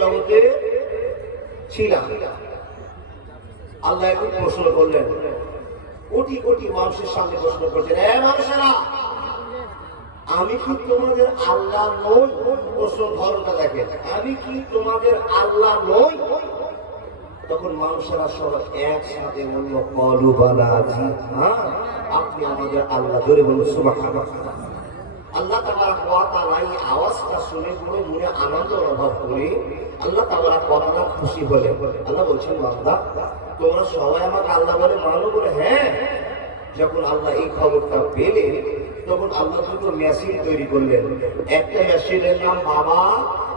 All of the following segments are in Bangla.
জগতে ছিলাম। আল্লাহ একটু প্রশ্ন করলেন, কোটি কোটি মানুষের সামনে প্রশ্ন করছেন, মানুষেরা আমি কি তোমাদের আল্লাহ নই? প্রশ্ন ধরনটা দেখেন, আমি কি তোমাদের আল্লাহ নই? তখন মানুষেরা সবাই একসাথে বলল, কলু বালা, জি হ্যাঁ আপনি আমাদের আল্লাহ। ধরে বলল সুবহানাল্লাহ। আল্লাহ তাবারাক ওয়া তাআলা এই আওয়াজটা শুনে পুরো মনে আনন্দ অনুভব করে আল্লাহ তাবারাক ওয়া তাআলা খুশি হলেন। আল্লাহ বলছেন, বান্দা তোমরা সবাই আমাকে আল্লাহ বলে মানো? বলে হ্যাঁ। যখন আল্লাহ এই খবরটা পেলেন তখন আল্লাহ দুটো মেশিন তৈরি করলেন। একটা মেশিনের নাম বাবা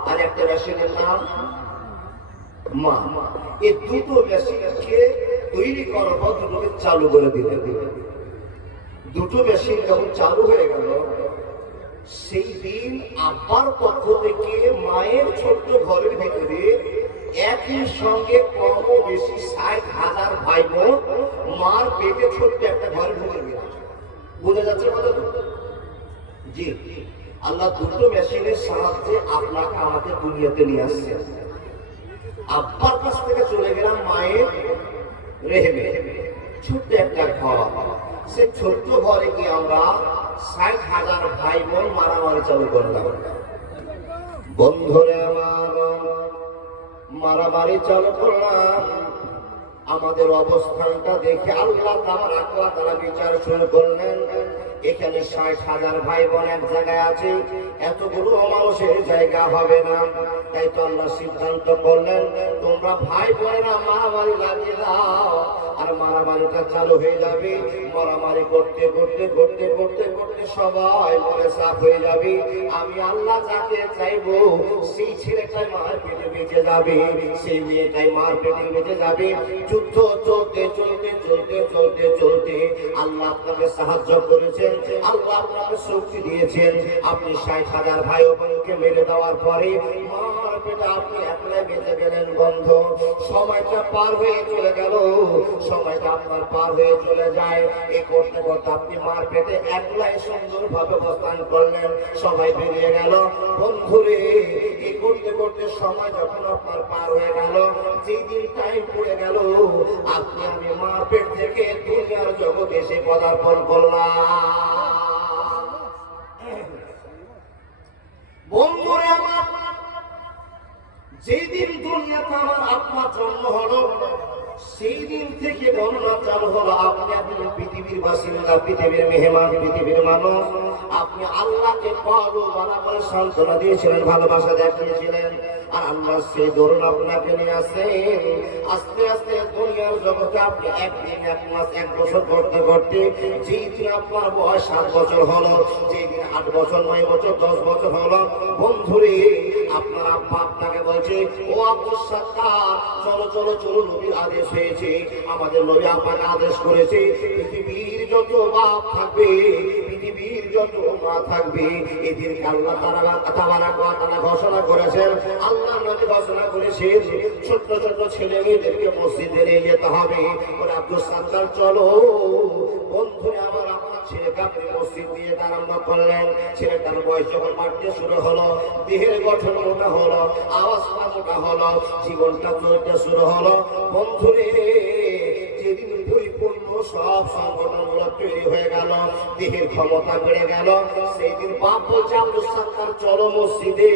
আর একটা মেশিনের নাম মা। এই দুটো মেশিনকে তৈরি করার পর দুটোকে চালু করে দিলেন। দুটো মেশিন যখন চালু হয়ে গেল, সেই দিন আব্বার পক্ষ থেকে মায়ের ছোট্ট ঘরের ভিতরে একই সঙ্গে কম বেশি ৬০,০০০ ভাই বোন মার পেটে ছোট্ট একটা ঘরে ঢুকে গেছে। বোঝা যাচ্ছে কথা তো? জি, আল্লাহ দুটো মেশিনের সাহায্যে আপনাকে আমাদের দুনিয়াতে নিয়ে আসছেন। আব্বার কাছ থেকে চলে গেলাম মায়ের রেহেমে, ছোট্ট একটা ঘর। সে ছোট্ট ঘরে গিয়ে আমরা ৬০,০০০ ভাই বোন মারামারি চালু করলাম। বন্ধুরে আমার, মারামারি চালু করলাম। আমাদের অবস্থানটা দেখে আল্লাহ তাআলা বিচার শুরু করলেন। এখানে ৬০,০০০ ভাই বোন এক জায়গায় আছে, এতগুলো মানুষের জায়গা হবে না। তাই তো আল্লাহ সিদ্ধান্ত করলেন, তোমরা ভাই বোনেরা মারামারি লাগিয়ে দাও। আর মারামারিটা চালু হয়ে যাবে। মারামারি করতে করতে করতে করতে করতে সবাই মরে সাফ হয়ে যাবে। আমি আল্লাহ যাকে চাইবো সেই ছেলেটাই মার পেটে বেঁচে যাবে, সেই মেয়েটাই মার পেটে বেঁচে যাবে। যুদ্ধ চলতে চলতে চলতে চলতে চলতে আল্লাহ আপনাকে সাহায্য করেছেন, আল্লাহ আপনাকে শক্তি দিয়েছেন। আপনি ৬০,০০০ ভাই বোনকে মেরে দেওয়ার পরে মার পেটে আপনি একলাই বেঁচে গেলেন। বন্ধ, সময়টা পার হয়ে চলে গেল, সময়টা আপনার পার হয়ে চলে যায়। এ করতে করতে আপনি মার পেটে একলাই সুন্দরভাবে অবস্থান করলেন, সবাই বেরিয়ে গেল। বন্ধুরে, এ করতে করতে সময় যখন আপনার পার হয়ে গেল, যেদিন টাইম পড়ে গেল, আপনি আমি মার পেট থেকে দুনিয়ার জগতে এসে পদার্পণ করলাম। বন্ধুরে আমার, যেদিন দুনিয়াতে আমার আপনার জন্ম হলো, সেই দিন থেকে গণনা চালু হলো। আপনি পৃথিবীর বাসিন্দা, পৃথিবীর মেহমান, পৃথিবীর মানুষ। আপনি আল্লাহকে কলু বালা বলে সান্ত্বনা দিয়েছিলেন, ভালোবাসা দেখিয়েছিলেন। আর আল্লাহ সেই দরুন আপনাকে নিয়ে আসেন। আস্তে আস্তে দুনিয়ার জগতে আপনি একদিন, এক মাস, ১ বছর করতে করতে যেই দিন আপনার বয়স ৭ বছর হলো, যেই দিন ৮ বছর, ৯ বছর, ১০ বছর হলো, বন্ধুরে আপনার আব্বা আপনাকে বলছে, ও আব্দুস সাত্তার, চলো চলো চলো, নবীর আদেশ হয়েছে। আমাদের নবী আপনাকে আদেশ করেছে, পৃথিবীর যত বাপ থাকবে, পৃথিবীর যত মা থাকবে, এদেরকে আল্লাহ তাবারাক ওয়া তাআলা ঘোষণা করেছেন। আল্লাহ নবী ঘোষণা করেছেন, ছোট্ট ছোট্ট ছেলে মেয়েদেরকে মসজিদে নিয়ে যেতে হবে। ওরে আব্দুস সাত্তার চলো। বন্ধুরে আমার, আপনার ছেলেকে আপনি মসজিদ দিয়ে আরম্ভ করলেন। ছেলেটার বয়স যখন বাড়তে শুরু হলো, দেহের গঠন মোটা হলো, আওয়াজটা মোটা হলো, জীবনটা চলতে শুরু হলো। বন্ধুরে, যেদিন পরিপূর্ণ সব সংগঠনগুলো তৈরি হয়ে গেল, দেহের ক্ষমতা বেড়ে গেল, সেই দিন বাপ বলছে, আব্দুস সাত্তার চলো মসজিদে।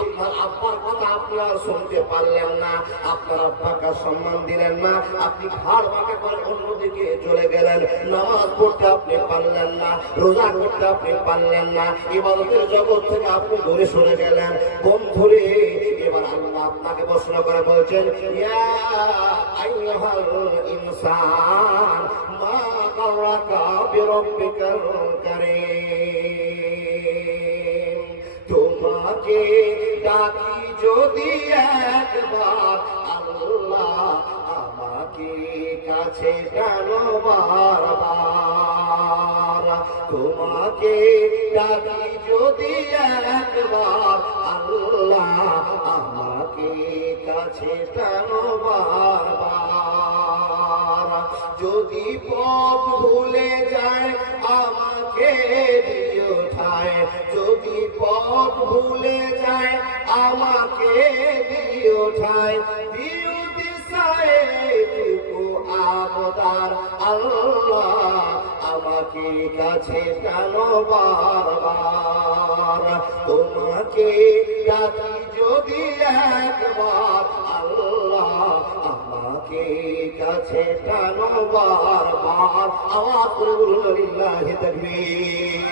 আপনার আব্বার কথা আপনি আর শুনতে পারলেন না, আপনার আব্বাকে সম্মান দিলেন না, আপনি ঘাড় বাঁকা করে অন্যদিকে চলে গেলেন। নামাজ পড়তে আপনি পারলেন না, রোজা করতে আপনি পারলেন না, ইবাদতের জগৎ থেকে আপনি দূরে সরে গেলেন। বন্ধুরে, এবার আল্লাহ আপনাকে প্রশ্ন করে বলছেন, ইয়া আইয়ুহাল ইনসান মা গাররাকা বিরাব্বিকাল কারীম। তোমাকে ডাকি যদি একবার, আল্লাহ আমাকে কাছে টানো বারবার। তোমাকে ডাকি যদি একবার, আল্লাহ আমাকে কাছে টানো বারবার। যদি পথ ভুলে যায় আমাকে দিও ঠায়, যদি পথ ভুলে যায় আমাকে দিও ঠাই দিও দিশায় টুকু আবদার আল্লাহ আমাকে কাছে টানো বারবার তোমাকে ডাকি যদি একবার আল্লাহ আমাকে কাছে টানো বারবার আওয়াজ করে বলুন লিল্লাহি তাকবীর।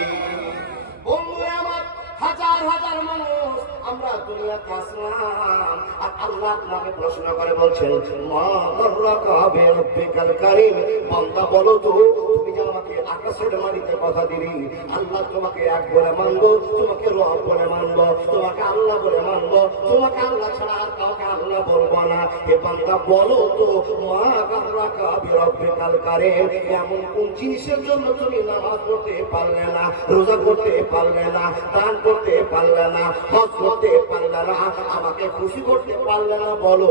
বন্ধুরা আমার হাজার হাজার মানুষ আমরা দুনিয়াতে আসলাম আর আল্লাহ আপনাকে প্রশ্ন করে বলছেন মা গররাকা বিরব্বিকাল কারীম বান্দা বলো তো তুমি যে আমাকে আকাশের মাটিতে কথা দিলি আল্লাহ তোমাকে এক বলে মানবো তোমাকে রব বলে মানবো তোমাকে আল্লাহ বলে মানবো তোমাকে আল্লাহ ছাড়া আর কাউকে আল্লাহ বলবো না এ বান্দা বলো তো মা গররাকা বিরব্বিকাল কারীম এমন কোন জিনিসের জন্য তুমি নামাজ পড়তে পারলে না রোজা করতে পারলে না দান করতে পারলে না হজ করতে পারলে না আমাকে খুশি করতে পারলে না বলো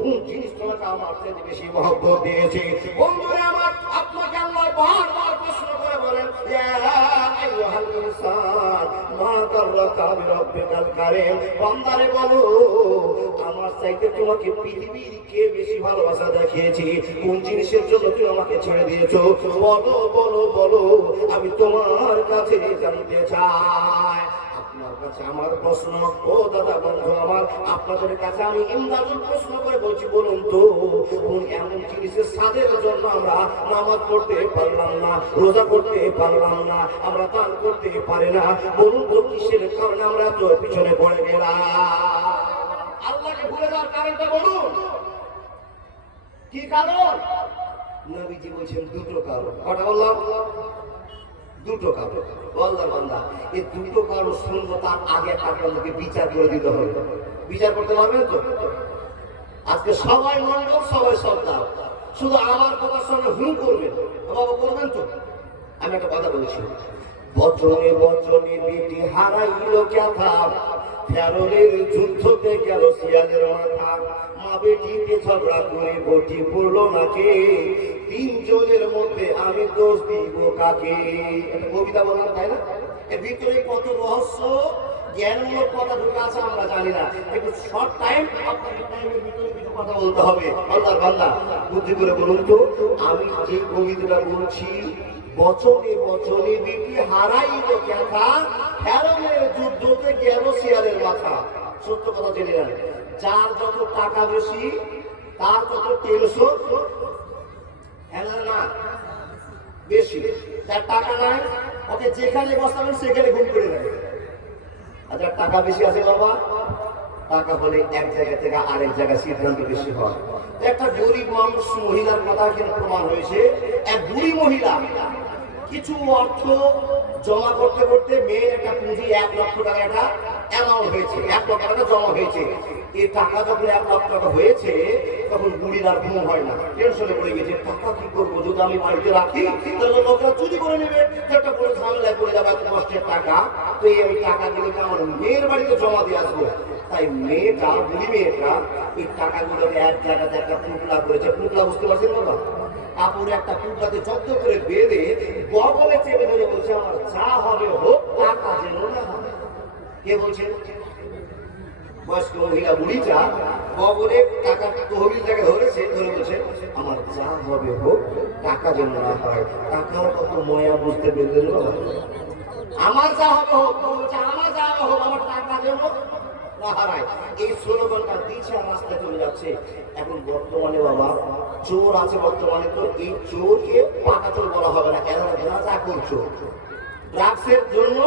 কোন জিনিস তোমাকে আমার থেকে বেশি মহব্বত দিয়েছে। বন্ধুরা আমার আপনাকে আল্লাহ বারবার প্রশ্ন করে বলেন ইয়া আইয়ুহাল ইনসান মা গাররাকা বিরব্বিকাল কারীম বান্দারে বলো আমার চাইতে তোমাকে পৃথিবীর কে বেশি ভালোবাসা দেখিয়েছি কোন জিনিসের জন্য তুমি আমাকে ছেড়ে দিয়েছো বলো বলো বলো আমি তোমার কাছে জানতে চাই। আপনার কাছে আমার প্রশ্ন ও দাদা বন্ধু আমার আপনাদের কাছে আমি ইমদাদুল প্রশ্ন করে বলছি বলুন তো কোন এমন জিনিসের সাদের জন্য আমরা নামাজ পড়তে পারলাম না রোজা করতে পারলাম না আমরা দান করতে পারি না বলুন তো কিসের কারণে আমরা তো পিছনে পড়ে গেলাম আল্লাহকে ভুলে যাওয়ার কারণটা বলুন কি কারণ নবীজি বলছেন দুটো কারণ কটা বললাম দুটো কারণ আল্লাহর বান্দা এই দুটো কারণ শুনবো তার আগে আপনাদেরকে বিচার করে দিতে হবে বিচার করতে পারবেন তো আজকে সবাই মন্ডল সবাই সর্দার শুধু আমার কথার সঙ্গে হুম করবেন বাবা করবেন তো আমি একটা কথা বলছি বচনে বচনে বেটি হারাইল কথা ফেরনের যুদ্ধতে গেল শিয়ালের মাথা মা বেটিকে ঝগড়া করে বটি পড়লো নাকে তিনজনের মধ্যে আমি দোষ দিব কাকে একটা কবিতা বললাম তাই না এর ভিতরে কত রহস্য জ্ঞানমূলক কথা ঢুকে আছে আমরা জানি না একটু শর্ট টাইম আপনাদের টাইমের ভিতরে কিছু কথা বলতে হবে আল্লাহর বান্দা বুদ্ধি করে বলুন তো আমি যে কবিতাটা বলছি বচনে বচনে বেটি হারাইল কথা ফেরনের যুদ্ধতে গেল শিয়ালের মাথা সত্য কথা জেনে নেন যার যত টাকা বেশি তার তত টেনশন না বেশি যার টাকা নাই ওকে যেখানে বসাবেন সেখানে ঘুম করে নেবে আর যার টাকা বেশি আছে বাবা টাকা হলে এক জায়গা থেকে আরেক জায়গায় সিদ্ধান্ত বেশি হয় একটা গরিব মানুষ মহিলার কথা কিন্তু প্রমাণ হয়েছে এক বুড়ি মহিলা কিছু অর্থ জমা করতে করতে মেয়ের একটা পুঁজি 1 লক্ষ টাকা একটা অ্যামাউন্ট হয়েছে 1 লক্ষ টাকা জমা হয়েছে এই টাকা যখন 1 লক্ষ টাকা হয়েছে তখন বুড়ির আর ঘুম হয় না টেনশনে পড়ে গেছে টাকা কি করবো যদি আমি বাড়িতে রাখি তাহলে লোকরা চুরি করে নেবে একটা বড় ঝামেলায় পড়ে যাবে এত কষ্টের টাকা তো এই আমি টাকাগুলোকে আমার মেয়ের বাড়িতে জমা দিয়ে আসবো তাই মেয়েটা বুড়ি মেয়েটা এই টাকাগুলোকে এক জায়গাতে একটা পুটলা করেছে পুটলা বুঝতে পারছেন বাবা কাপড়ে একটা পুটলাতে যত্ন করে বেঁধে বগলে চেপে ধরে বলছে আমার যা হবে হোক টাকা যেন না হবে কে বলছে বয়স্ক মহিলা বুড়িটা বগলে টাকা তহবিলটাকে ধরেছে ধরে বলছে আমার যা হবে হোক টাকা যেন না হয় টাকার কত ময়া বুঝতে পেরেছেন বাবা আমার যা হবে হোক বলছে আমার যা হবে হোক আমার টাকা যেন না হারায় এই স্লোগানটা দিচ্ছে আর রাস্তায় চলে যাচ্ছে এখন বর্তমানে বাবা চোর আছে বর্তমানে তো এই চোরকে পাকা চোর বলা হবে না এরা রাজাখোর চোর ড্রাগসের জন্য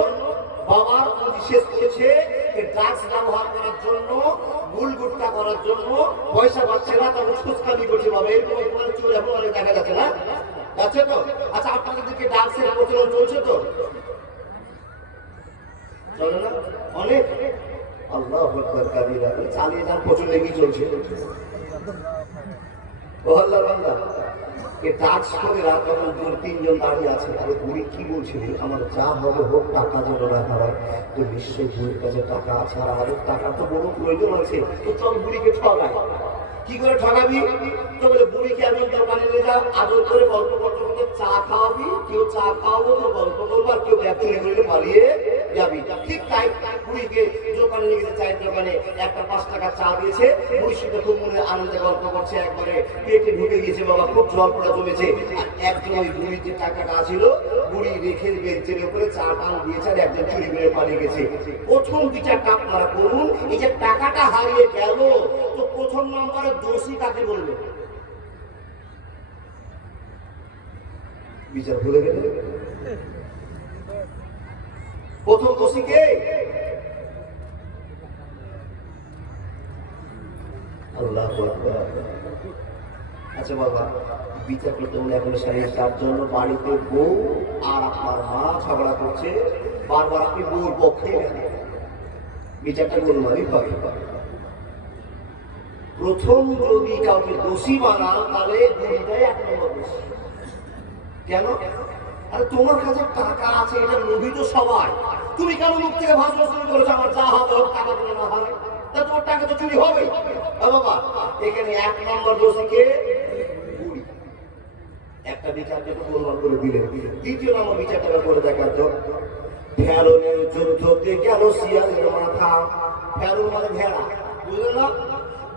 বাবার পুঁজি শেষ করেছে ড্রাগস ব্যবহার করার জন্য গুলগুট্টা করার জন্য পয়সা পাচ্ছে না তখন সুস্কানি করছে বাবা এরকম বর্তমানে চোর এখন অনেক দেখা যাচ্ছে না যাচ্ছে তো আচ্ছা আপনাদের দিকে ড্রাগসের প্রচলন চলছে তো চলে না অনেক আল্লাহু আকবার কাবীরা চালিয়ে যান প্রচুর লেগেই চলছে ও আল্লাহর বান্দা এই ডাক করে রাত তখন 2-3 জন দাঁড়িয়ে আছে আরে বুড়ি কি বলছিল আমার যা হবে হোক টাকা যেন না হারায় তো নিশ্চয়ই বুড়ির কাছে টাকা আছে আর আরো টাকা তো বড় প্রয়োজন আছে তো চল বুড়িকে ঠকাই কি করে ঠকাবি তো বলে বুড়িকে একজন দোকানে নিয়ে যা আদর করে গল্প করতে করতে চা খাওয়াবি কেউ চা খাওয়াবো তো গল্প করবো আর কেউ ব্যবসা করে পালিয়ে যাবি। ঠিক তাই বুড়িকে দোকানে নিয়ে গেছে, চায়ের দোকানে একটা 5 টাকা চা দিয়েছে। বুড়ির সাথে খুব মনে আনন্দে গল্প করছে, একবারে পেটে ঢুকে গিয়েছে বাবা, খুব জলপড়া জমেছে। আর একজন ওই বুড়ির যে টাকাটা ছিল বুড়ি রেখে বেঞ্চের উপরে চা টান দিয়েছে, আর একজন চুরি করে পালিয়ে গেছে। প্রথম বিচারটা আপনারা করুন, এই যে টাকাটা হারিয়ে গেল, তো প্রথম নম্বরে দোষী কাকে বলবে? বিচার ভুলে গেলে প্রথম দোষী কে? আল্লাহ আকবার। আচ্ছা বাবা, বিচার করতে হলে এখন সাহেব তার জন্য বাড়িতে বউ আর আপনার মা ঝগড়া করছে, বারবার আপনি বউর পক্ষে বিচারটা করুন। আমি পাবি প্রথম যদি কাউকে দোষী বানান, তাহলে বুড়িটাই 1 নম্বর দোষী। কেন? আরে তোমার কাছে টাকা আছে, এটা লোভী তো সবাই। তুমি কেন মুখ থেকে ভাষণ শুরু করেছো আমার যা হবে হোক, টাকা তুলে না হারাই? তা তোমার টাকা তো চুরি হবে বাবা। এখানে 1 নম্বর দোষীকে বুড়ি। একটা বিচারকে তো গোলমাল করে দিলেন। দ্বিতীয় নম্বর বিচারটা করে দেখার তো, ফেরনের যুদ্ধতে গেল শিয়ালের মাথা। ফেরন মানে ভেড়া, বুঝলেন না?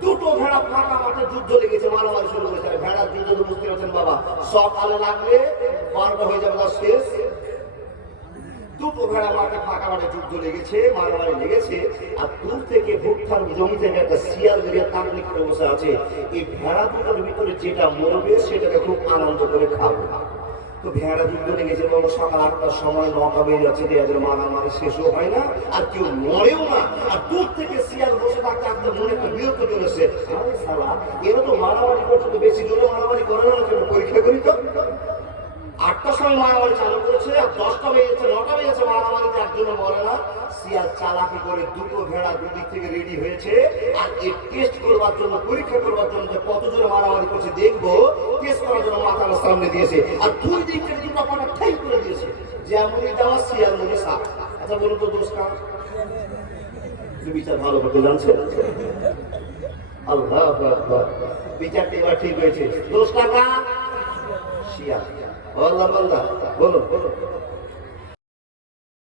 দুটো ভেড়া ফাঁকা মাঠে যুদ্ধ লেগেছে, মারামারি শুরু করেছে। ভেড়ার যুদ্ধ তো বুঝতে পারছেন বাবা, সকালে লাগলে 12টা হয়ে যাবে, তার শেষ। দুটো ভেড়া মাঠে ফাঁকা মাঠে যুদ্ধ লেগেছে, মারামারি লেগেছে। আর দূর থেকে ভুট্টার জমি থেকে একটা শিয়াল বেরিয়ে তাকলিক করে বসে আছে। এই ভেড়া দুটোর ভিতরে যেটা মরবে সেটাকে খুব আনন্দ করে খাবো। তো ভেড়া যুদ্ধ লেগেছে বাবা, সকাল 8টার সময় 9টা বেজে যাচ্ছে, এদের মারামারি শেষও হয় না, আর কেউ মরেও না। আর দূর থেকে শিয়াল বসে থাকতে থাকতে মনে একটা বিরক্ত চলেছে, এরা তো মারামারি করছে, তো বেশি জোরে মারামারি করে না, পরীক্ষা করি তো। 8টার সময় মারামারি চালু করেছে, আর 10টা বেজেছে, 9টা বেজেছে, মারামারিতে একজনও মরে না। শিয়াল চালাকি করে দুটো ভেড়া দুদিক থেকে রেডি হয়েছে, আর এই টেস্ট করবার জন্য, পরীক্ষা করবার জন্য যে কত জোরে মারামারি করছে দেখবো, টেস্ট করার জন্য মাথার সামনে দিয়েছে, আর দুই দিক থেকে দুটো পাটা ঠাই করে দিয়েছে। যেমনই দেওয়া শিয়াল মনে সাপ। আচ্ছা বলুন তো দোষ কার? বিচার ভালো করতে জানছে। আল্লাহ আকবার। বিচারটা এবার ঠিক হয়েছে। দোষ কার? শিয়াল। আল্লাহ বলুন।